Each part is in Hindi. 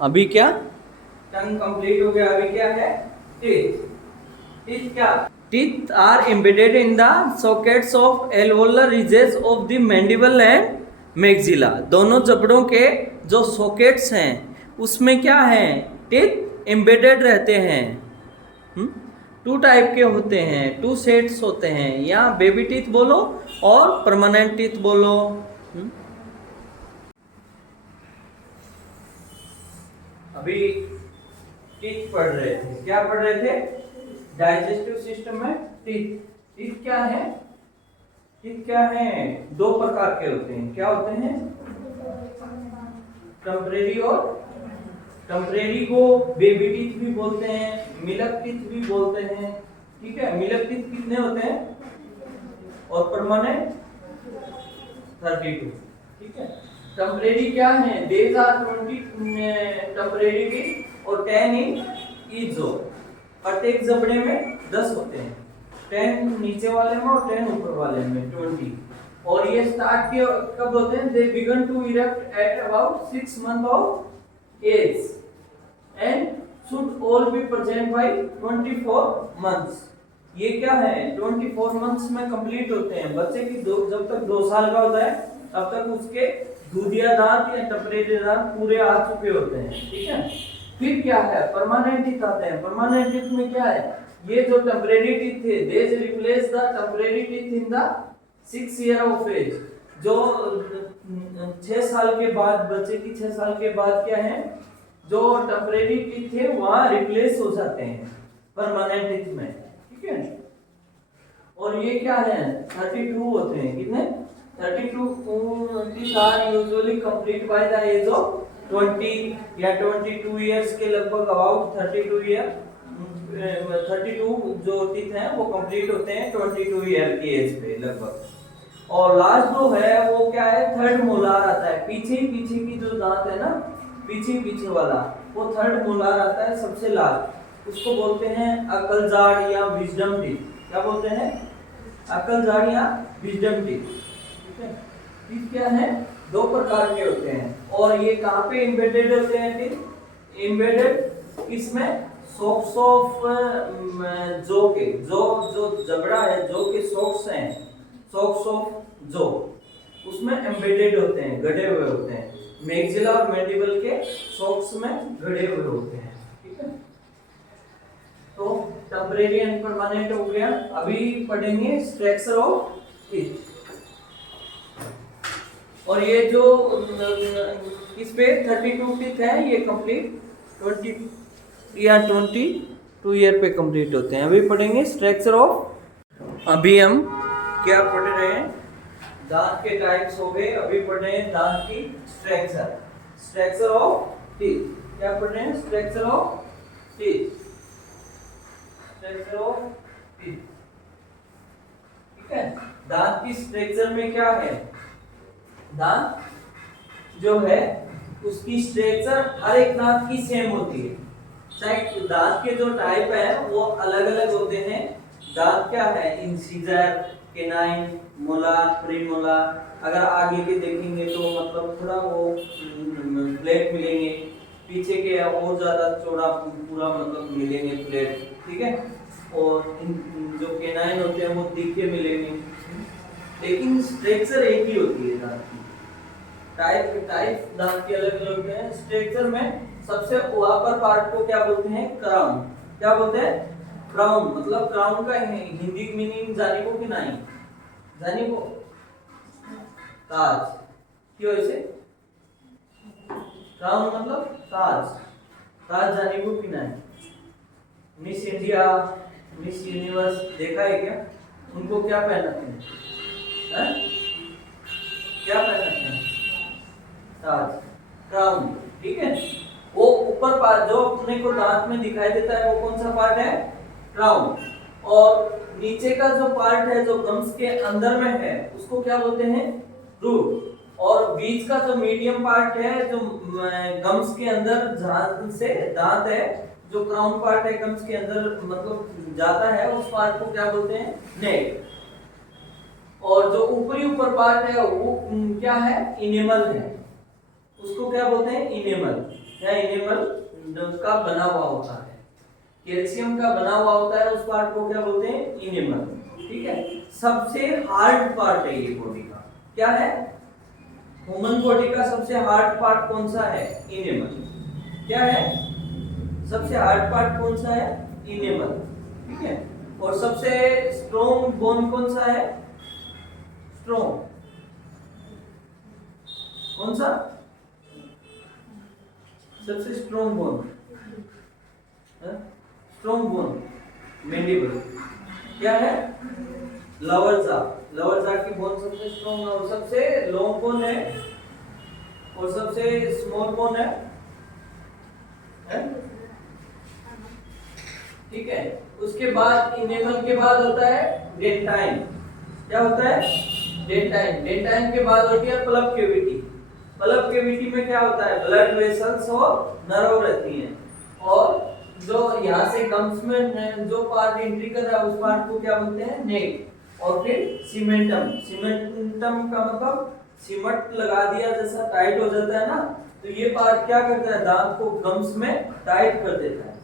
अभी क्या टंग कंप्लीट हो गया, अभी क्या है टीथ। टीथ क्या, teeth are embedded in the sockets of alveolar ridges of the mandible and maxilla. दोनों जबड़ों के जो सॉकेट्स हैं उसमें क्या है, टीथ एम्बेडेड रहते हैं। टू टाइप के होते हैं, टू सेट्स होते हैं, या बेबी टीथ बोलो और परमानेंट टीथ बोलो। अभी टीथ पढ़ रहे थे, क्या पढ़ रहे थे, डाइजेस्टिव सिस्टम में टीथ। टीथ क्या है, टीथ क्या है, दो प्रकार के होते हैं, क्या होते हैं, टेम्परेरी और टेम्परेरी को बेबी टीथ भी बोलते हैं, मिल्क टीथ भी बोलते हैं। ठीक है, मिल्क टीथ कितने होते हैं और परमानेंट 32। ठीक है, टेम्परेरी क्या है, देयर आर 20 टेम्परेरी टीथ और 10 इन ईच जो, प्रत्येक जबड़े में 10 होते हैं, 10 नीचे वाले में और 10 ऊपर वाले में 20। और ये स्टार्ट कब होते हैं, they begin to erupt at about 6 month of age and should all be present by 24 months. ये क्या है, 24 मंथ्स में कंप्लीट होते हैं। बच्चे की जब तक 2 साल का होता है तब तक उसके दूधिया दांत या टेम्परेरी दांत पूरे आ चुके होते हैं। ठीक है, फिर क्या है, परमानेंट टीथ आते हैं। परमानेंट टीथ में क्या है, ये जो टेम्परेरी टीथ थे they replace the temporary teeth in the 6 year of age. जो 6 साल के बाद, बच्चे की 6 साल के बाद क्या है, जो टेम्परेरी टीथ थे वहां रिप्लेस हो जाते हैं परमानेंट टीथ में। ठीक है, और ये क्या है, 32 होते हैं, कितने, 32 teeth are usually complete by the age of 20 या 22 इयर्स के लगभग, अबाउट 32 ईयर 32 जो टीथ हैं वो कंप्लीट होते हैं 22 ईयर की एज पे लगभग। और लास्ट जो है वो क्या है, थर्ड मोलार आता है, पीछे की जो दांत है ना, पीछे वाला, वो थर्ड मोलार आता है सबसे लास्ट। उसको बोलते हैं अकलजाड़ या विजडम टीथ। क्या बोलते हैं, अकलजाड़ या विजडम टीथ। ठीक है, टीथ क्या है, 2 प्रकार के होते हैं। और ये कहाँ पे एम्बेडेड होते हैं टीथ, एम्बेडेड इसमें सॉक्स ऑफ जो के, जो जबड़ा है, जो के सॉक्स हैं, सॉक्स ऑफ जो, उसमें एम्बेडेड होते हैं, गड़े हुए होते हैं। मैक्सिला और मैंडिबल के सॉक्स में गड़े हुए होते हैं। ठीक है, तो टेम्परेरी एंड परमानेंट हो गया। अभी पढ़ेंगे स्ट्रक्चर ऑफ टीथ। और ये जो इस पे 32 टीथ है, ये कंप्लीट 20 या 22 ईयर पे कंप्लीट होते हैं। अभी पढ़ेंगे स्ट्रक्चर ऑफ, अभी हम क्या पढ़ रहे हैं, दांत के टाइप्स हो गए। अभी पढ़ रहे हैं दांत की स्ट्रक्चर, स्ट्रक्चर ऑफ टीथ। क्या पढ़ रहे हैं, structure of teeth, structure of teeth. ठीक है, दांत की स्ट्रक्चर में क्या है, दांत जो है उसकी स्ट्रक्चर हर एक दांत की सेम होती है, चाहे दांत के जो टाइप है वो अलग अलग होते हैं। दांत क्या है, इंसिजर, केनाइन, मोलार, प्रीमोलार। अगर आगे के देखेंगे तो मतलब थोड़ा वो फ्लैट मिलेंगे, पीछे के और ज्यादा चौड़ा पूरा मतलब मिलेंगे फ्लैट। ठीक है, और जो केनाइन होते हैं वो तीखे मिलेंगे, लेकिन स्ट्रक्चर एक ही होती है दांत की। टाइप दांत के अलग अलग होते हैं। स्ट्रक्चर में सबसे ऊपर पार्ट को क्या बोलते हैं, क्राउन। क्या बोलते हैं, क्राउन। मतलब क्राउन का हिंदी मीनिंग जानी को कि नहीं, जानी को, ताज। क्यों ऐसे, क्राउन मतलब ताज, ताज जानी को कि नहीं। मिस इंडिया, मिस यूनिवर्स देखा है क्या, उनको क्या पहनाते हैं, क्या पहनाते हैं, ताज, क्राउन। ठीक है, वो ऊपर पार्ट जो अपने को दांत में दिखाई देता है वो कौन सा पार्ट है, क्राउन। और नीचे का जो पार्ट है जो गम्स के अंदर में है उसको क्या बोलते हैं, रूट। और बीच का जो मीडियम पार्ट है जो गम्स के अंदर जहां से दांत है, जो क्राउन पार्ट है गम्स के अंदर मतलब जाता है, उस पार्ट को क्या बोलते हैं, नेक। और जो ऊपर पार्ट है वो क्या है, इनेमल है, उसको क्या बोलते हैं, इनेमल। या इनेमल का बना हुआ होता है, कैल्शियम का बना हुआ होता है, उस पार्ट को क्या बोलते हैं? इनेमल। ठीक है, सबसे हार्ड पार्ट है ये बॉडी का। क्या है? ह्यूमन बॉडी का सबसे हार्ड पार्ट कौन सा है? इनेमल। क्या है? सबसे हार्ड पार्ट कौन सा है? इनेमल। ठीक है, और सबसे स्ट्रॉन्ग बोन कौन सा है? स्ट्रॉन्ग कौन सा? सबसे strong bone, strong bone mandible. क्या है? Lower jaw. लोअर जॉ की बोन सबसे स्ट्रॉन्ग और सबसे लॉन्ग बोन है, और सबसे स्मॉल बोन है? ठीक है, उसके बाद इनेमल के बाद होता है डेंटाइन। क्या होता है? डेंटाइन। डेंटाइन के बाद होती है पल्प कैविटी। पल्प कैविटी में क्या होता है? ब्लड वेसल्स और नर्व रहती हैं, और जो यहाँ से गम्स में जो पार्ट एंट्री कर रहा है उस पार्ट को क्या बोलते हैं? नेक। और फिर सीमेंटम। सीमेंटम का मतलब सीमेंट लगा दिया जैसा टाइट हो जाता है ना, तो ये पार्ट क्या करता है? दांत को गम्स में टाइट कर देता है।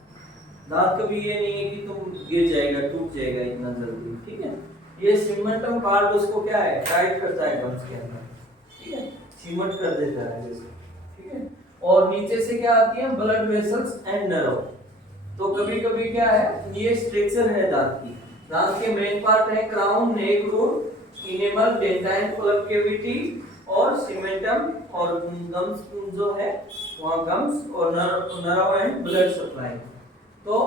दांत कभी ये नहीं है कि तुम गिर जाएगा, टूट जाएगा इतना जल्दी। ठीक है, ये सीमेंटम पार्ट उसको क्या है? टाइट करता है गम्स के अंदर। ठीक है, सीमेंट कर देता है जैसे। ठीक है, और नीचे से क्या आती है? Blood vessels and nerve. तो कभी कभी क्या है? ये स्ट्रक्चर है दांत की। दांत के मेन पार्ट है crown, neck, root, enamel, dentine, pulp cavity और सीमेंटम, और गम्स जो है वहाँ गम्स और नर्व एंड ब्लड सप्लाई। तो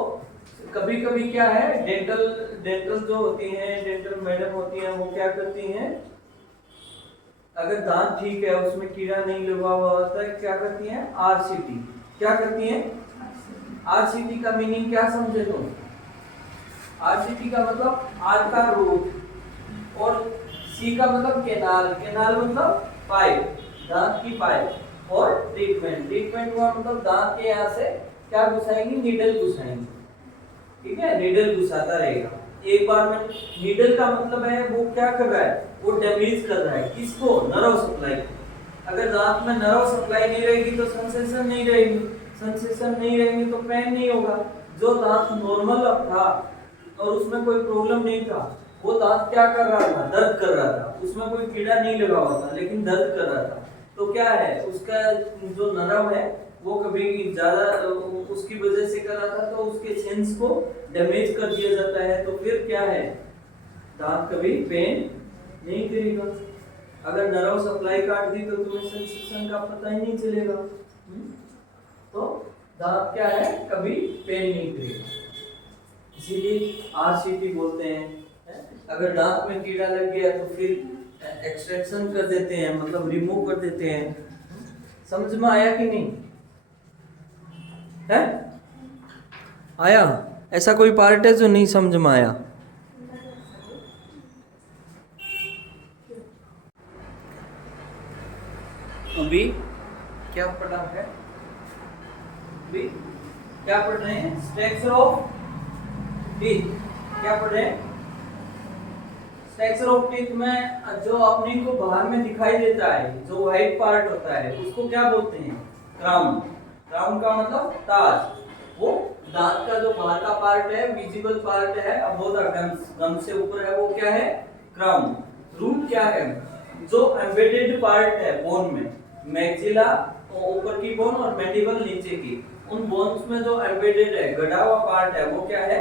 कभी कभी क्या है? डेंटल जो होती हैं, डेंटल मैडम होती हैं, वो क्या करती हैं? अगर दांत ठीक है, उसमें कीड़ा नहीं लगा हुआ होता है, क्या करती हैं? आरसीटी। क्या करती हैं? आरसीटी का मीनिंग क्या समझे तुम? आरसीटी का मतलब आर का रूट, और सी का मतलब कैनाल। कैनाल मतलब पाइप, दांत की पाइप। और ट्रीटमेंट। ट्रीटमेंट हुआ मतलब दांत के यहाँ से क्या घुसाएंगे? नीडल घुसाएंगे। ठीक है, नीडल घुसाता रहेगा। एक बार में नीडल का मतलब है वो क्या कर रहा है? वो डैमेज कर रहा है किसको? नर्व सप्लाई को। अगर दांत में नर्व सप्लाई नहीं रहेगी तो सेंसेशन नहीं रहेगी, सेंसेशन नहीं रहेंगे तो पेन नहीं होगा। जो दांत नॉर्मल था और उसमें कोई प्रॉब्लम नहीं था, वो दांत क्या कर रहा था? दर्द कर रहा था। उसमें कोई कीड़ा नहीं लगा हुआ था लेकिन दर्द कर रहा था। तो क्या है? उसका जो नर्व है वो कभी ज्यादा उसकी वजह से कर रहा था, तो उसके सेंस को डैमेज कर दिया जाता है। तो फिर क्या है? दांत कभी पेन नहीं करेगा। अगर नर्व सप्लाई काट दी तो तुम्हें सेंसेशन का पता ही नहीं चलेगा। तो दांत क्या है? कभी पेन नहीं करेगा, इसीलिए आरसीटी बोलते हैं। अगर दांत में कीड़ा लग गया तो फिर एक्सट्रैक्शन कर देते हैं, मतलब रिमूव कर देते हैं। समझ में आया कि नहीं है? आया? ऐसा कोई पार्ट है जो नहीं समझ में आया? अभी क्या पढ़ा है? अभी क्या पढ़ रहे हैं? Structure of teeth. क्या पढ़ रहे हैं? स्ट्रक्चर ऑफ टीथ में जो अपने को बाहर में दिखाई देता है, जो व्हाइट पार्ट होता है, उसको क्या बोलते हैं? क्राउन। क्राउन का मतलब ताज। वो दांत का जो बाहर का पार्ट है, विजिबल पार्ट है, अबोव द गम्स, गम से ऊपर है, वो क्या है? क्राउन। रूट क्या है? जो एम्बेडेड पार्ट है बोन में, मैक्सिला ऊपर की बोन और मैंडिबल नीचे की, उन बोन्स में जो एम्बेडेड है, गड़ा हुआ पार्ट है, वो क्या है?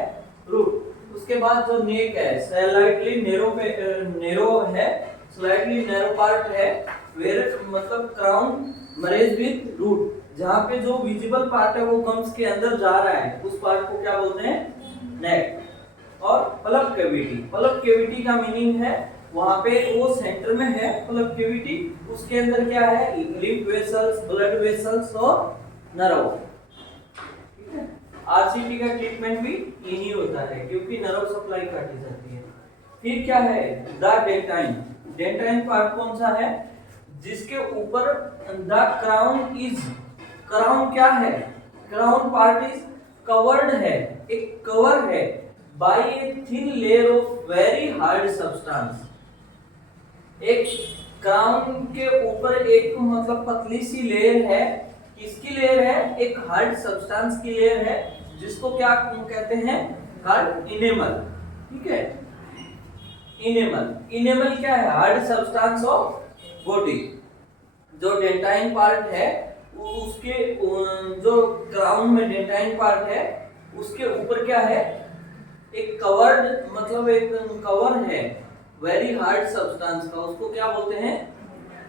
रूट। उसके बाद जो नेक है, स्लाइटली नेरो है, स्लाइटली नैरो पार्ट है, वेयर मतलब क्राउन मरेज विद रूट। जहाँ पे जो विजिबल पार्ट है वो गम्स के अंदर जा रहा है, उस पार्ट को क्या बोलते हैं? नेक। और पल्प कैविटी। पल्प कैविटी का मीनिंग है वहां पे वो सेंटर में है पल्प कैविटी, उसके अंदर क्या है? लिम्फ वेसल्स, ब्लड वेसल्स और नर्व। ठीक है, आरसीटी का ट्रीटमेंट भी यही होता है क्योंकि नर्व सप्लाई काटी जाती है। फिर क्या है? The dentine. डेंटाइन पार्ट कौन सा है? जिसके ऊपर द क्राउन इज, क्राउन क्या है? क्राउन पार्ट इज कवर्ड है, एक कवर है by a thin layer of very hard substance. एक क्राउन के ऊपर एक मतलब पतली सी लेयर है, किसकी लेयर है? एक हार्ड सब्सटेंस की लेयर है जिसको क्या कहते हैं, हार्ड इनेमल। ठीक है, इनेमल क्या है, हार्ड सब्सटेंस ऑफ बॉडी। जो डेंटाइन पार्ट है उसके जो क्राउन में डेंटाइन पार्ट है उसके ऊपर क्या है, एक कवर्ड, मतलब एक कवर है वेरी हार्ड सब्सटेंस का, उसको क्या बोलते हैं।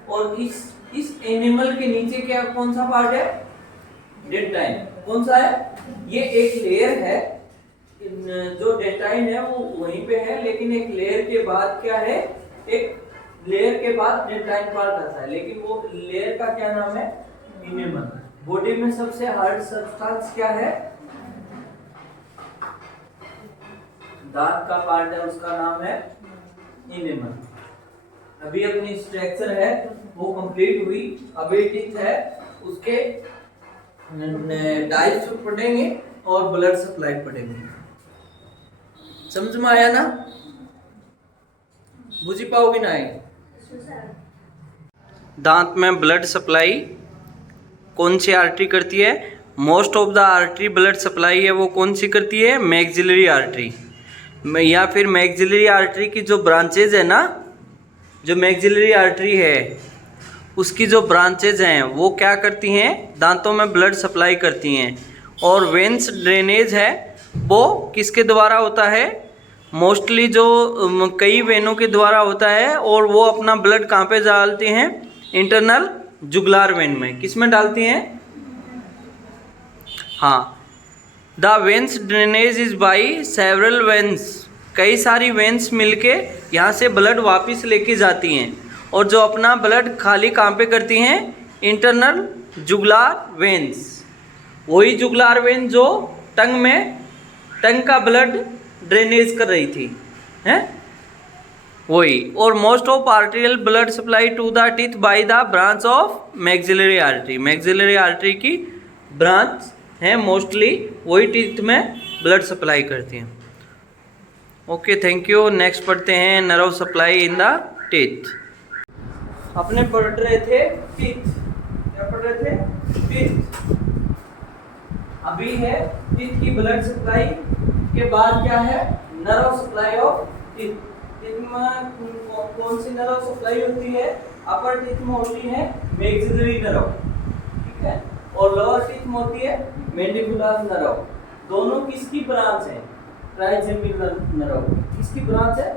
और इस एनिमल के नीचे क्या, कौन सा पार्ट है, डेंटाइन। कौन सा है, ये एक लेयर है, जो डेंटाइन है वो वहीं पे है, लेकिन एक लेयर के बाद क्या है, एक लेयर के बाद डेंटाइन पार्ट आता है, लेकिन वो लेयर का क्या नाम है, इनेमल। बॉडी में सबसे हार्ड सब्सटेंस क्या है, दांत का पार्ट है, उसका नाम है इनेमल। अभी अपनी स्ट्रक्चर है वो कंप्लीट हुई, अभी टीथ है उसके डाइस पढ़ेंगे और ब्लड सप्लाई पढ़ेंगे। समझ में आया ना, बुझी पाओगे ना। दांत में ब्लड सप्लाई कौन सी आर्टरी करती है, most of the artery blood supply है वो कौन सी करती है, मैक्सिलरी आर्टरी। या फिर मैक्सिलरी आर्टरी की जो ब्रांचेज है ना, जो मैक्सिलरी आर्टरी है उसकी जो ब्रांचेज हैं वो क्या करती हैं, दांतों में ब्लड सप्लाई करती हैं। और वेंस ड्रेनेज है वो किसके द्वारा होता है, मोस्टली जो कई वेनों के द्वारा होता है, और वो अपना ब्लड कहाँ पे डालती हैं, इंटरनल जुगुलार वेन में। किस में डालती हैं, हाँ, the veins drainage is by several veins, कई सारी वेंस मिलके यहाँ से ब्लड वापस लेके जाती हैं, और जो अपना ब्लड खाली कहाँ पे करती हैं, इंटरनल जुगुलार वेंस। वही जुगुलार वेन जो टंग का ब्लड ड्रेनेज कर रही थी, हैं वही। और most of arterial blood supply to the teeth by the branch of maxillary artery, maxillary artery की ब्रांच है मोस्टली, वही टीथ में ब्लड सप्लाई करती हैं। Okay, thank you. नेक्स्ट पढ़ते हैं nerve supply in the teeth. अपने पढ़ रहे थे टीथ, क्या पढ़ रहे थे, टीथ। अभी है टीथ की ब्लड सप्लाई के बाद क्या है, nerve supply of teeth. Teeth में कौन सी नर्व सप्लाई होती है, अपर टीथ में होती है मैक्सिलरी नर्व, ठीक है, और लोअर टीथ में होती है मैंडिबुलर नर्व। दोनों किसकी ब्रांच है, ट्राइजेमिनल नर्व। किसकी ब्रांच है,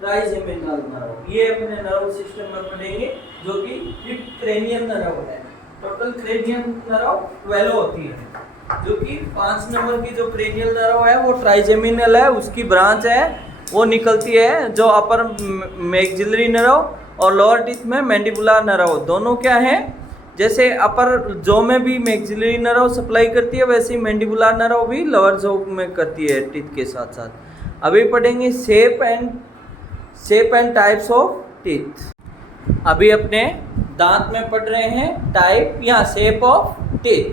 ट्राइजेमिनल नर्व। ये अपने नर्व सिस्टम में पढ़ेंगे, जो कि क्रेनियल नर्व है। टोटल क्रेनियल नर्व 12 होती है, जो कि 5 नंबर की जो क्रेनियल नर्व है वो ट्राइजेमिनल है, उसकी ब्रांच है, वो निकलती है जो अपर मैक्सिलरी नर्व और लोअर टीथ में मैंडिबुलर नर्व। दोनों क्या है, जैसे अपर जॉ में भी मैक्सिलरी नर्व सप्लाई करती है, वैसे ही मैंडिबुलर नर्व भी लोअर जॉ में करती है टीथ के साथ साथ। अभी पढ़ेंगे shape and types of teeth. अभी अपने दांत में पढ़ रहे हैं टाइप या शेप ऑफ टीथ।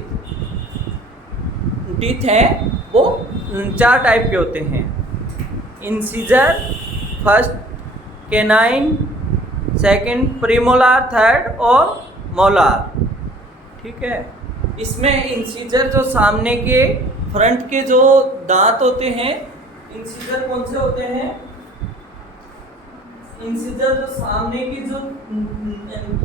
टीथ हैं वो 4 टाइप के होते हैं, incisor, first canine, second premolar, third और मोलार। ठीक है, इसमें इंसिजर जो सामने के फ्रंट के जो दांत होते हैं, इंसिजर कौन से होते हैं, इंसिजर जो सामने की जो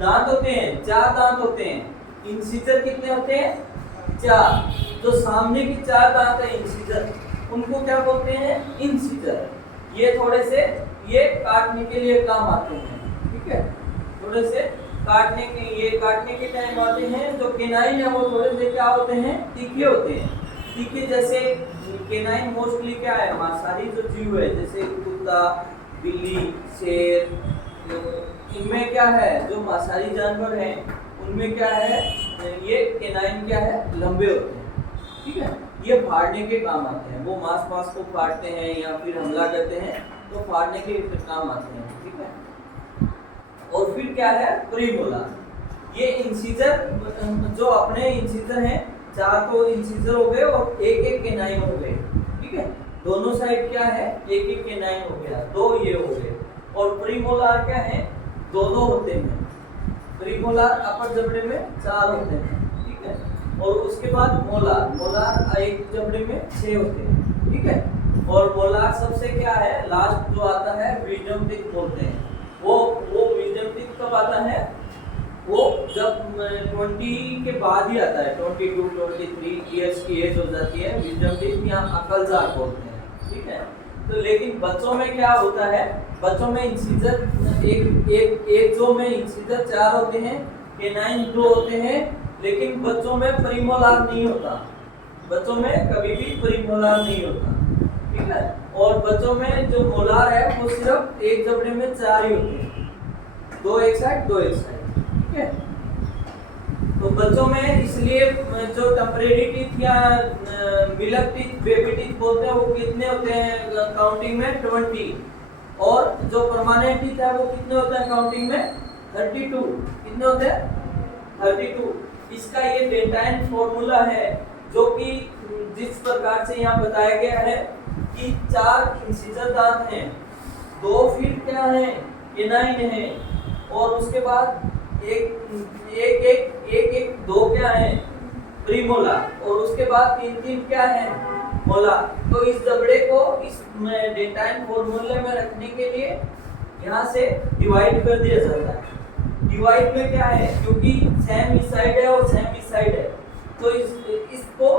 दांत होते हैं, 4 दांत होते हैं। इंसिजर कितने होते हैं, 4। जो सामने की 4 दांत है इंसिजर, उनको क्या बोलते हैं, इंसिजर। ये थोड़े से ये काटने के लिए काम आते हैं, ठीक है, थोड़े से काटने के टाइम आते हैं। जो केनाइन है वो थोड़े से क्या होते हैं, तीखे होते हैं। तीखे जैसे केनाइन मोस्टली क्या है, मांसाहारी जो जीव है, जैसे कुत्ता, बिल्ली, शेर, इनमें क्या है, जो मांसाहारी जानवर हैं उनमें क्या है, ये केनाइन क्या है, लंबे होते हैं, ठीक है। ये फाड़ने के काम आते हैं, वो मांस को फाड़ते हैं या फिर हमला करते हैं तो फाड़ने के काम आते हैं, ठीक है। और फिर क्या है, प्रीमोलार। ये इंसिजर जो अपने इंसिजर हैं, 4 तो इंसिजर हो गए और एक केनाइन हो गए, ठीक है। दोनों साइड क्या है, एक केनाइन हो गया, 2 ये हो गए। और प्रीमोलार क्या है, 2 होते हैं। प्रीमोलार अपर जबड़े में 4 होते हैं, ठीक है। और उसके बाद मोलार, मोलार एक जबड़े में 6 होते हैं, ठीक है। और मोलार सबसे क्या है, लास्ट जो आता है विजडम टीथ बोलते हैं। वो विजडम टीथ कब आता है, वो जब 20 के बाद ही आता है, 22 23 इयर्स की एज हो जाती है, विजडम टीथ या अकलजार बोलते हैं, ठीक है। तो लेकिन बच्चों में क्या होता है, बच्चों में इंसिजर एक जो में इंसिजर 4 होते हैं, केनाइन 2 होते हैं, लेकिन बच्चों में प्रीमोलार नहीं होता, बच्चों में कभी भी प्रीमोलार नहीं होता, ठीक है। और बच्चों में जो मोलार है वो सिर्फ एक जबड़े में 4 ही होते हैं, 2 एक साइड 2 एक साइड, ठीक है। तो बच्चों में इसलिए जो टेम्परेरी टीथ या मिल्क टीथ, बेबी टीथ बोलते हैं, वो कितने होते हैं काउंटिंग में 20, और जो परमानेंट टीथ है वो कितने होते हैं काउंटिंग में 32, कितने होते हैं 32। इसका ये डेटाइन फॉर्मूला है, जो कि जिस प्रकार से यहाँ बताया गया है कि 4 इंसिजर दांत हैं, 2 फिर क्या है केनाइन है, और उसके बाद एक 2 क्या है प्रीमोलार, और उसके बाद 3 क्या है मोलार। तो इस जबड़े को इस डेटाइन फॉर्मूले में रखने के लिए यहाँ से डिवाइड कर दिया जाता है। डिवाइड में क्या है, क्योंकि सेम इस साइड है और सेम इस साइड है, तो इसको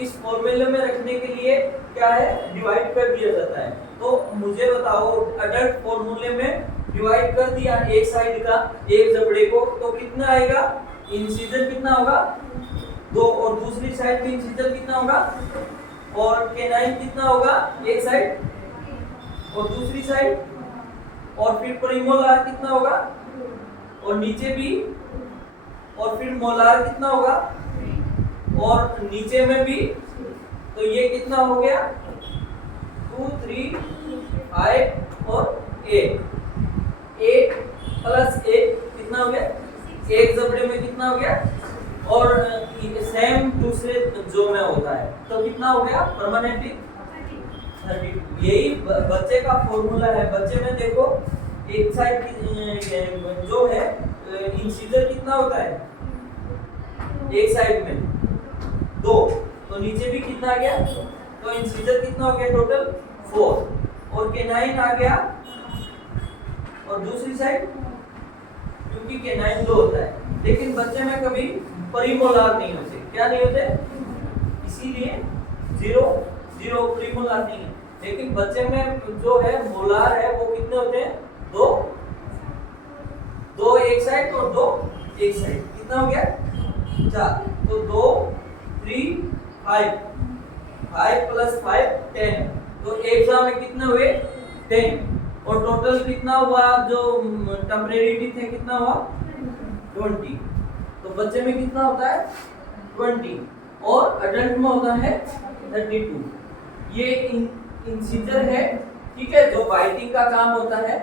इस फॉर्मूले में रखने के लिए क्या है डिवाइड कर दिया जाता है। तो मुझे बताओ, अडल्ट फॉर्मूले में डिवाइड कर दिया एक साइड का एक जबड़े को, तो कितना आएगा, इंसिजर कितना होगा 2, और दूसरी साइड पे इंसिजर कितना होगा, और केनाइन कितना होगा एक साइड और दूसरी साइड, और फिर प्रीमोलार कितना होगा और नीचे भी, और फिर मोलार कितना होगा और नीचे में भी। तो ये कितना हो गया 2 3 5 और 8 प्लस 1 कितना हो गया, एक जबड़े में कितना हो गया, और सेम दूसरे जो में होता है, तो कितना हो गया परमानेंटली 32। यही बच्चे का फॉर्मूला है। बच्चे में देखो एक साइड जो है इंसिजर कितना होता है एक साइड में 2, तो नीचे भी कितना आ गया, तो इंसिजर कितना हो गया टोटल 4, और केनाइन आ गया, और दूसरी साइड क्योंकि केनाइन 2 होता है, लेकिन बच्चे में कभी प्रीमोलार नहीं होते, क्या नहीं होते, इसीलिए 0 प्रीमोलार नहीं है। लेकिन बच्चे में जो है मोलार है वो कितने होते हैं 2 एक साइड और 2 एक साइड, कितना हो गया 4, तो 2 3 5 प्लस 5 10, तो एक एग्जाम में कितने हुए 10, और टोटल कितना हुआ जो टेम्परेरी टीथ है कितना हुआ 20। तो बच्चे में कितना होता है 20, और अडल्ट में होता है 32। ये इंसिजर है, ठीक है, जो बाइटिंग का काम होता है,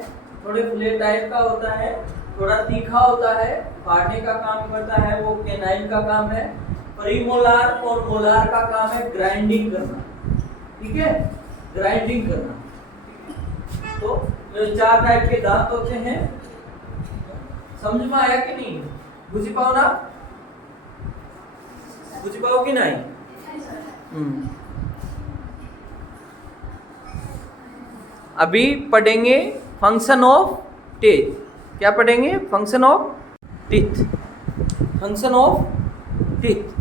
थोड़े फ्लेट टाइप का होता है, थोड़ा तीखा होता है, काटने का काम करता है, वो केनाइन का काम है। प्रीमोलार और मोलार का काम है ग्राइंडिंग करना, ठीक है, ग्राइंडिंग करना। तो 4 टाइप के दांत होते हैं, समझ में आया कि नहीं, बुझ पाओ ना, बुझ पाओ कि नहीं। अभी पढ़ेंगे फंक्शन ऑफ टीथ। क्या पढ़ेंगे, function of teeth, function of teeth.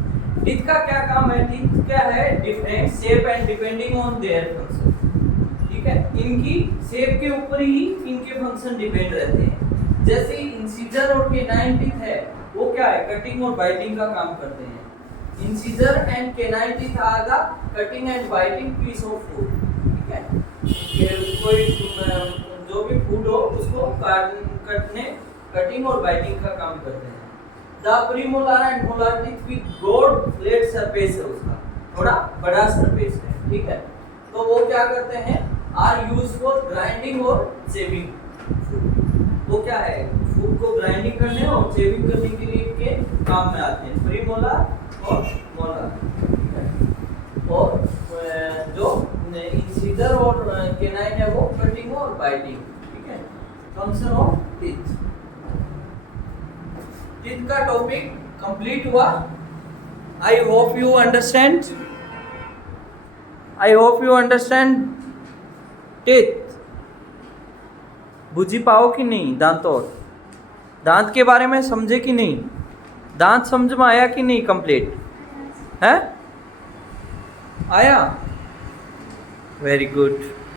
Teeth का क्या काम है, टीथ क्या है, different shape and depending on their function, ठीक है, इनकी शेप के ऊपर ही इनके फंक्शन डिपेंड रहते हैं। जैसे इंसिजर और केनाइन टीथ है, वो क्या है, कटिंग और बाइटिंग का काम करते हैं। Incisor and canine teeth are the cutting and biting piece of food, ठीक है, कोई जो भी फूड हो उसको काटने, कटिंग और बाइटिंग का काम करते हैं। The premolar and molar teeth with broad flat surface है, उसका थोड़ा बड़ा सरफेस है, ठीक है। तो वो क्या करते हैं, आर यूज्ड फॉर ग्राइंडिंग और शेविंग फूड। वो क्या है, फूड को ग्राइंडिंग करने और शेविंग करने के लिए इनके काम में आते हैं, प्रीमोलार और मोलार, ठीक है। और जो इंसिजर और केनाइन है वो कटिंग और बाइटिंग, ठीक है। फंक्शन ऑफ टीथ, टीथ का टॉपिक कंप्लीट हुआ। I hope you understand. I hope you understand teeth. बुझी पाओ कि नहीं दांतों? दांत के बारे में समझे कि नहीं? दांत समझ में आया कि नहीं कंप्लीट है? आया? Very good.